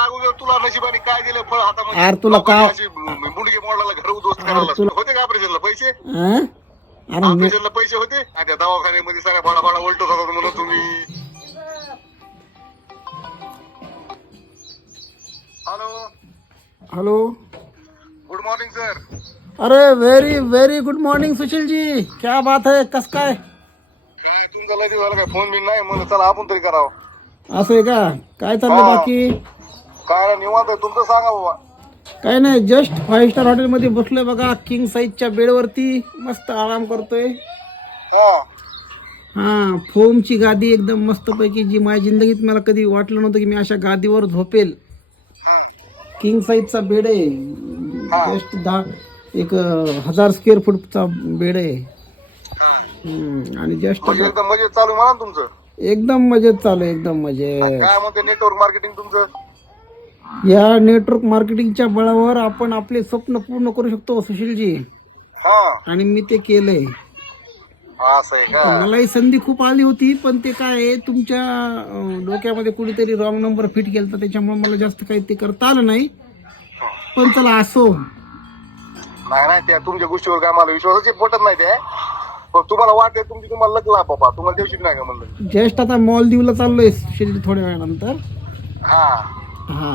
अगोदर तुला नशिबाने काय दिलं फळ हातामध्ये? यार, तुला का- लोकांनी अशी मुंडके मोडला घर उद्ध्वस्त करायला होते का ऑपरेशनला पैसे? हा? अरे मी- ऑपरेशनला पैसे होते? आणि त्या दवाखान्यामध्ये साऱ्या बाळा बाळा उलटत होता म्हणून तुम्ही. Hello hello good morning sir अरे very very good morning Sushil ji क्या बात है? कस काय? तुमचा लय दिवस झाला काय? फोन बिन नाही? म्हणलं चला आपण तरी करावं. असं आहे का? काय चाललं हा. बाकी? काय नाही निवांत आहे तुमचं सांगा बाबा. काय नाही जस्ट फाईव्ह स्टार हॉटेलमध्ये बसलोय बघा किंग साईजच्या बेडवरती मस्त आराम करतोय. हा. हा फोमची गादी एकदम मस्तपैकी जी माझ्या जिंदगीत मला कधी वाटलं नव्हतं की मी अशा गादीवर झोपेल. किंग साईजचा बेड आहे. जस्ट दहा एक अं, हजार स्क्वेअर फूटचा बेड आहे. हम्म, आणि जस्ट म्हणजे एकदम मजेत चालू म्हणा ना तुमचं. एकदम मजेत चालू आहे एकदम मजेत. काय म्हणते नेटवर्क मार्केटिंग तुमचं? या नेटवर्क मार्केटिंगच्या बळावर आपण आपले स्वप्न पूर्ण करू शकतो सुशीलजी. हा. आणि मी ते केलंय. मला ही संधी खूप आली होती पण ते काय आहे, तुमच्या डोक्यामध्ये कुणीतरी रॉंग नंबर फिट केला त्याच्यामुळे मला जास्त काही ते करता आलं नाही. पण चला असो. नाही नाही त्या तुमच्या गोष्टीवर काय मला विश्वासाची पटत नाही ते तुम्हाला वाटते तुमची तुम्हाला लकला बाबा तुम्हाला दिवशी नाही का म्हणलं? जस्ट आता मॉलदीवला चाललोय सुशीलजी थोड्या वेळानंतर. हा. हा.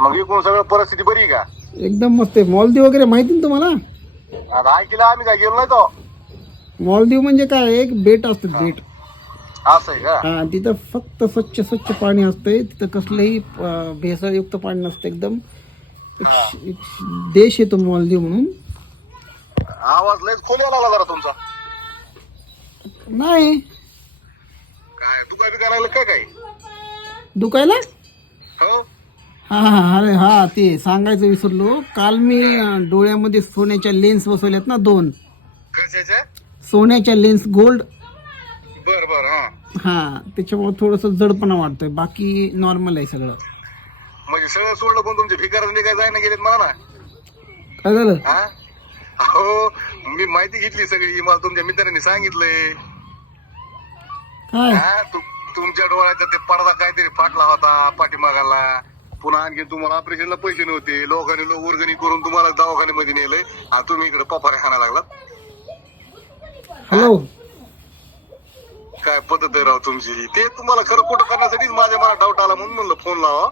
मग एकूण सगळं परिस्थिती बरी आहे का? एकदम मस्त आहे. मॉलदीव वगैरे माहिती ना तुम्हाला? आता ऐकलं आम्ही काय गेलो नाही तो. मॉलदीव म्हणजे काय? एक बेट असतं बेट. असं आहे का? हा तिथं फक्त स्वच्छ स्वच्छ पाणी असतंय. तिथं कसलंही अं, भेसळयुक्त पाणी नसतं एकदम. एक- एक देश येतो मॉलदीव म्हणून. आवाज लयच खोल लागला जरा तुमचा. नाही. काय तू काय करायला काय काय दुखायला? हो? हा हा अरे हा ते सांगायचं विसरलो. काल मी अं, डोळ्यामध्ये सोन्याच्या लेन्स बसवल्यात ना दोन. कशाच्या? सोन्याच्या लेन्स गोल्ड बर बर हा. हा त्याच्यामुळे थोडस जडपणा वाटतोय बाकी नॉर्मल आहे सगळं. म्हणजे सगळं सोडलं पण तुमचे भिकार काय जायला गेलेत मला ना? काय झालं? हा? हो मी माहिती घेतली सगळी. मला तुमच्या मित्रांनी सांगितलंय. काय? हा तु- तुमच्या डोळ्याचा ते पडदा काहीतरी फाटला होता पाठीमागाला. पुन्हा आणखी तुम्हाला ऑपरेशनला पैसे नव्हते. लोकांनी लोक वर्गणी करून तुम्हाला दवाखान्यामध्ये नेलंय. आणि तुम्ही इकडे पफारे खायला लागलात हॅलो काय पद्धत आहे राव तुमची? ते तुम्हाला खरं खोटं करण्यासाठीच माझ्या मला डाऊट आला म्हणून म्हणलं फोन लावा.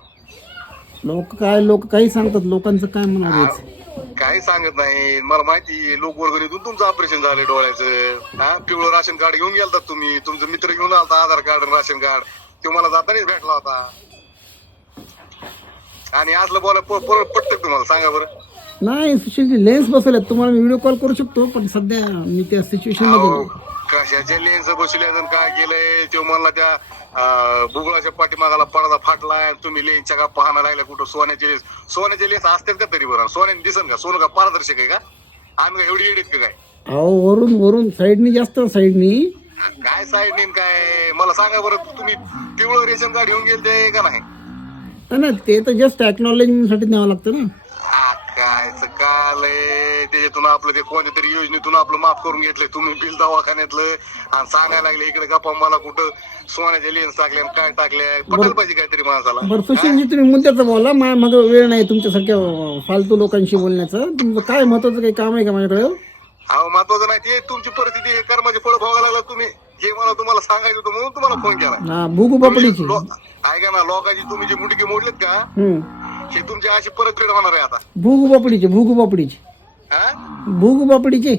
लोक काय लोक काही सांगतात. लोकांचं काय म्हणायचं काही सांगत नाही. मला माहिती लोक वर्गणीतून तुमचं ऑपरेशन झालं डोळ्याचं. हा? पिवळं राशन कार्ड घेऊन गेलतात तुम्ही. तुमचं मित्र घेऊन आलता आधार कार्ड आणि राशन कार्ड तो मला जातानाच भेटला होता. आणि असलं बोला परत पटत तुम्हाला? सांगा बरं. नाही सुशीलजी लेन्स बसवल्यात. तुम्हाला मी व्हिडिओ कॉल करू शकतो पण सध्या मी त्या सिच्युएशनमध्ये अहो, नाही. कशाचे लेन्स बसले काय केलंय तो म्हणला त्या बुगळाच्या पाठीमागाला पडदा फाटलाय तुम्ही लेन्सच्या का पाहणं लागल्या कुठं? सोन्याचे लेन्स सोन्याचे लेन्स असतात का तरी बरं? सोन्याने दिसन का? सोनं का पारदर्शक आहे का? आम्ही काय एवढी येडीत का काय? अहो वरून वरून साईडनी जास्त साईडनी. काय साईड नेम काय? मला सांगा बरं तुम्ही पिवळं रेशन कार्ड घेऊन गेलते का नाही? ना ते तर जस्ट एक्नॉलेजमेंटसाठी न्यावं लागतं ना. त्याच्यातून आपलं ते कोणत्या तरी योजनेतून आपलं माफ करून घेतलंय. तुम्ही बिल दवाखान्यातलं आणि सांगायला लागले इकडे गप्पा मला कुठं सोन्याचे लेन्स टाकले आणि काय टाकले पटायला पाहिजे काहीतरी माणसाला. बरं सुशीलजी तुम्ही मुद्द्याचं बोला माझ्या मग वेळ नाही तुमच्यासारख्या फालतू लोकांशी बोलण्याचं. तुमचं काय महत्वाचं काही काम आहे का माझ्याकडे? अहो महत्वाचं नाही. ते तुमची परिस्थिती हे कर्माचे फळ भोगायला लागला तुम्ही. हे मला तुम्हाला सांगायचं होतं म्हणून तुम्हाला फोन केला. हा भूगू पापडीची लो- ऐका ना लोकांची तुम्ही जे मुटके मोडलेत का हम्म. हे तुमची अशी परतफेड होणार आहे आता. भूगू पापडीचे भूगू पापडीचे हा? भूगू पापडीचे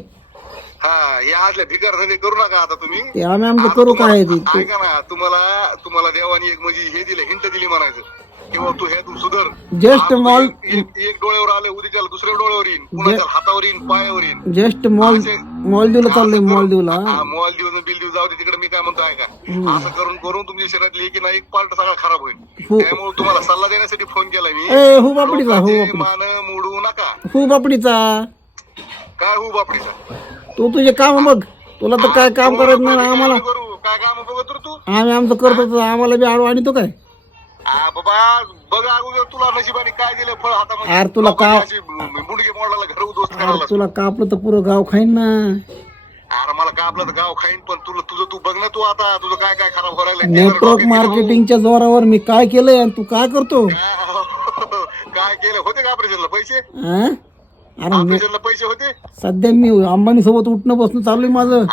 हा हे भिकार धंदे करू नका आता तुम्ही. ते आम्ही आमचं करू काय ते? तुम्हाला- ऐका ना तुम्हाला तुम्हाला देवानी एक म्हणजे हे दिलं हिंट दिली म्हणायचं. किंवा तू हे तू सुधर. Just आज mall- एक- एक एक डोळ्यावर आले उद्या दुसऱ्या डोळ्यावर येईन. पुन्हा त्याला हातावर येईन पायावर येईन. जस्ट मॉल मॉलदीवला चाललंय मॉलदीवला मॉल दिवस बिल दिवस जाऊ दे तिकडे मी काय म्हणतो ऐका. असं करून करून तुमच्या शरीरातली एक ना एक पार्ट सगळा खराब होईल. हो. त्यामुळे तुम्हाला सल्ला देण्यासाठी फोन केला मी. ए हो पापडीचा हो लोकांची मान मोडू नका. हो पापडीचा काय हो बापडीचा? तू तुझे काम बघ तुला तर काय काम करायचं नाही काय आम्हाला. करू? काय काम बघत रे तू? आम्ही आमचं करतो तर आम्हाला बी आडवा आणि तो काय? आ, बाबा बघ अगोदर तुला नशिबाने काय दिलं फळ हातामध्ये. यार, तुला लोकांनी का- अशी मुंडके मोडला घर उद्ध्वस्त अरे करायला तुला कापलं तर पुरं गाव खाईन ना. अरे मला का आपलं गाव खाईन पण तुला तुझं तू बघ ना तू आता तुझं काय काय खराब व्हायला नेटवर्क मार्केटिंगच्या जोरावर मी काय केलंय आणि तू काय करतो? काय केलं? होते का ऑपरेशनला पैसे? हा? अरे मी- ऑपरेशनला पैसे होते? सध्या मी अंबानी सोबत उठणं बसणं चालू आहे माझं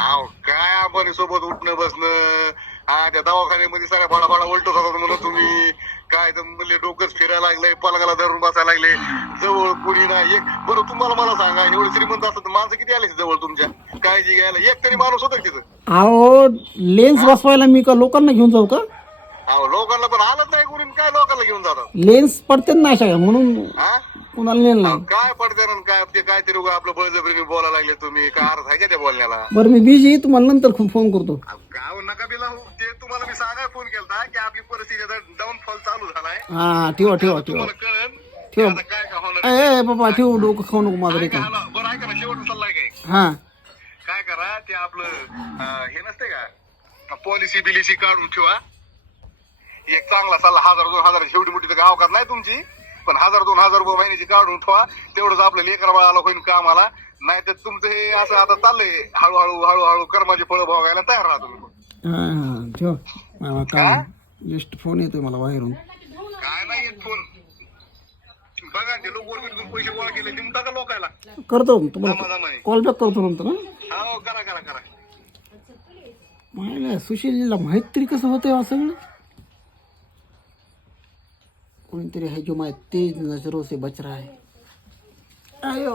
काय आपण सोबत उठणं बसणं? हा त्या दवाखान्यामध्ये सगळ्या बडा बडा उलट होतात म्हणून तुम्ही काय तर म्हणले डोकंच फिरायला लागलंय पलंगाला धरून बसायला लागले जवळ कुणी नाही एक बरं तुम्हाला मला सांगा एवढे श्रीमंत असतात माणसं किती आले जवळ तुमच्या? काळजी घ्यायला. एक तरी माणूस होता का तिथं? अहो लेन्स बसवायला मी का लोकांना घेऊन जाऊ का? अहो लोकांना पण आलंच नाही कोणी. काय लोकांना घेऊन जातात लेन्स पडते ना अशा म्हणून हा? कुणाला नेलं नाही. काय पडते काय? ते काहीतरी उगा आपलं बळजबरीने बोलायला लागले तुम्ही. काय अर्थ आहे का त्या बोलण्याला? बरं मी बिजी तुम्हाला नंतर खूप फोन करतो. गाव नका बिला हो. ते तुम्हाला मी सांगाय फोन केलता की आपली परिस्थिती आता डाऊनफॉल चालू झालाय. हा ठेवा ठेवा ठेवा तुम्हाला कळेल ठेव. आता काय काय होणार ए ए, बाबा ठेव डोकं खाऊ नको माझं रे ऐका. का ना, बरं ऐका ना शेवटचा सल्ला आहे काय हा. काय करा ते आपलं अं, हे नसते का? पॉलिसी बिलिसी काढून ठेवा. एक चांगला सल्ला हजार दोन हजार शेवटी मोठी तर गावकात नाही तुमची. पण हजार दोन हजार रुपये महिन्याची काढून ठेवा. तेवढंच आपलं लेकर बाळाला होईल कामाला. नाही तर तुमचं हे असं आता चाललंय. हळूहळू हळूहळू कर्माची फळं भोगायला तयार राहा तुम्ही. हा हा ठेव. मला काम जस्ट फोन येतोय मला बाहेरून. काय नाही येत फोन. बघा ते लोक वर्गणीतून पैसे गोळा केले देऊन टाका लोकायला? करतो तुम्हाला कॉल बॅक करतो नंतर हा? हो करा करा करा. सुशीलला माहीत तरी कसं होतंय असं सगळं? कोणीतरी है जो मैं तेज नजरों से बच रहा है आयो.